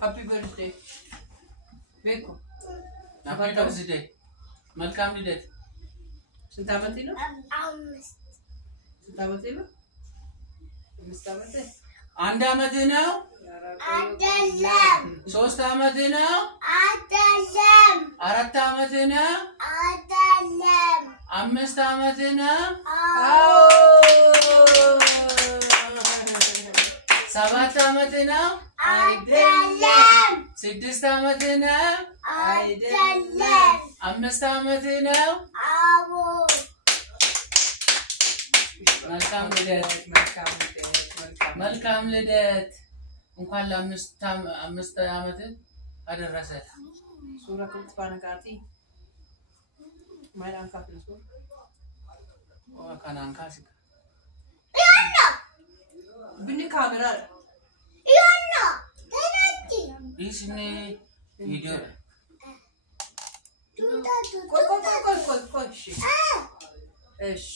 Happy birthday. Beko. Happy birthday. መልካም ልደት ስንት አመት ነው? 5 ስንት አመት ነው? 5 አመት አንድ አመት ነው? አይደለም 3 አመት ነው? አይደለም 4 አመት ነው? አይደለም 5 አመት ነው? አዎ 7 አመት ነው? አይደለም 6 አመት ነው? አይደለም 5 አመት ነው? አዎ መልካም ልደት መልካም ልደት እንኳን ለ5 አመት አደረሰ ሱራ ኩት ባነቃቲ ማይላን ካፍልሶ ወካናን ካሲ ያና ብኒ ካሜራ ያና ደናቲ ይስኒ ቪዲዮ ቆይ እሺ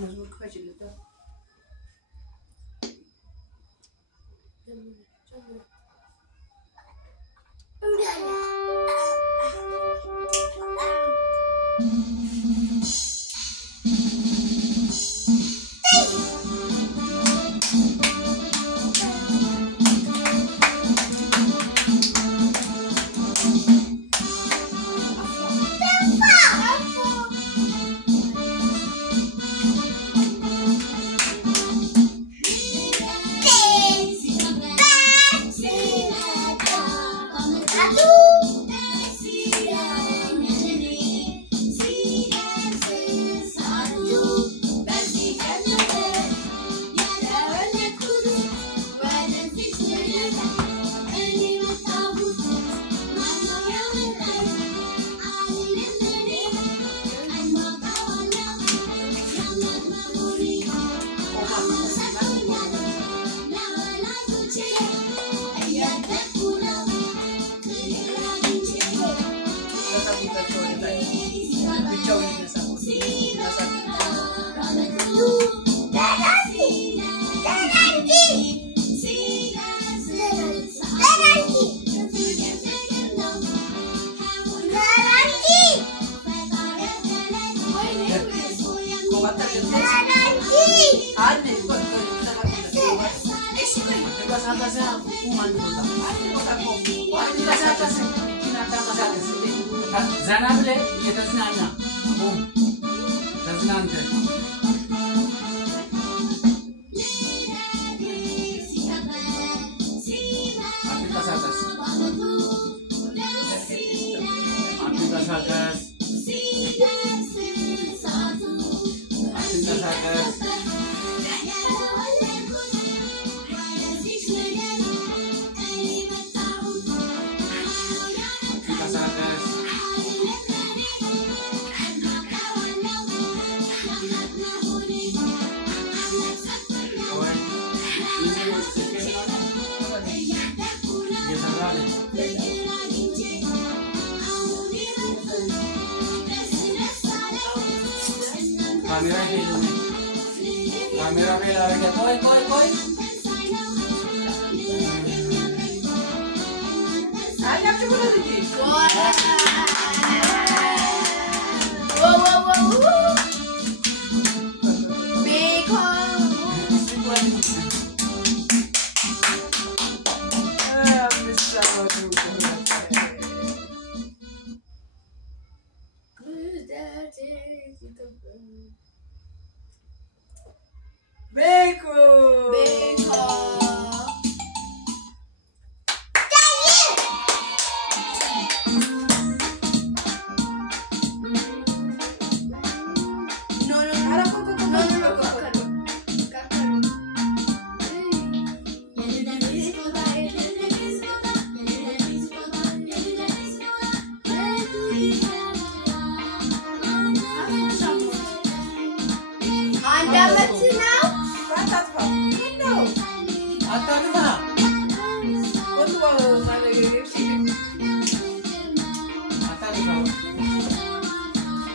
መዝሙር ከፈችልታ Zanable yetesnana. Teznante. Apika sakas. Apika sakas. Apika sakas. Kamera bela lagi koi. Ada apa cukup lagi? Wow. Beko. Beko.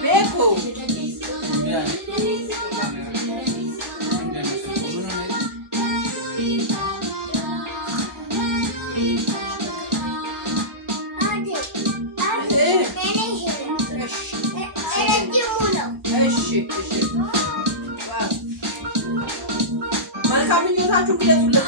Beko. Yeah. መልካም ምኞታችሁ ግለጹለት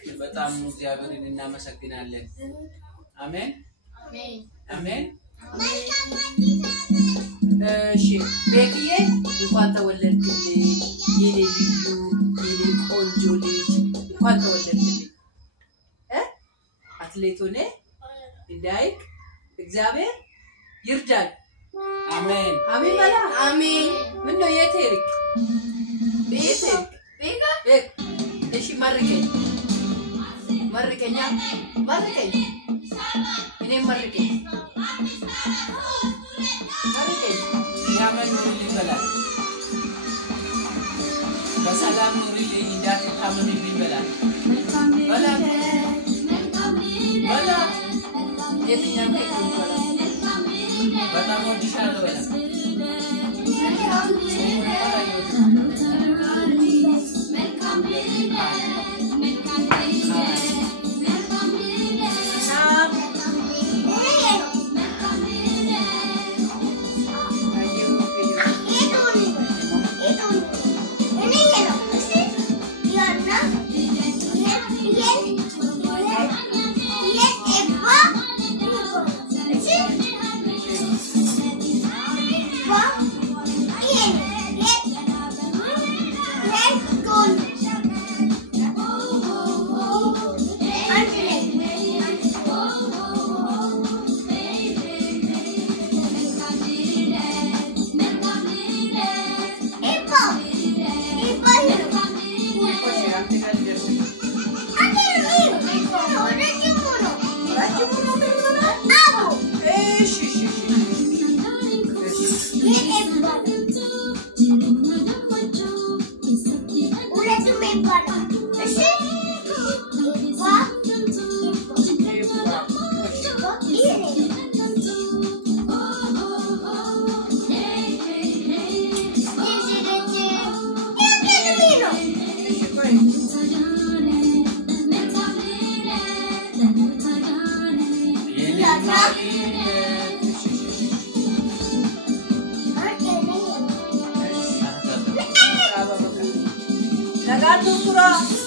እንጂ በጣም እግዚአብሔርን እናመሰግናለን። አሜን አሜን። እሺ ቤኪዬ እንኳን ተወለድክልኝ የኔ ልዩ የኔ ቆንጆ ልጅ እንኳን ተወለድክልኝ። አትሌት ሆነ እንዳይክ እግዚአብሔር ይርዳል። አሜን አሜን በላ አሜን። ምን ነው የቴሪክ ቤቴክ ቤክ እሺ ማርከኝ مركنيا مركني إني مركني يا من نوري بلا بس ألام نوري إذا تتامني بلا بلا بلا يتنيا كيكون بلا بلا موجي شالو بلا Lagarto pura.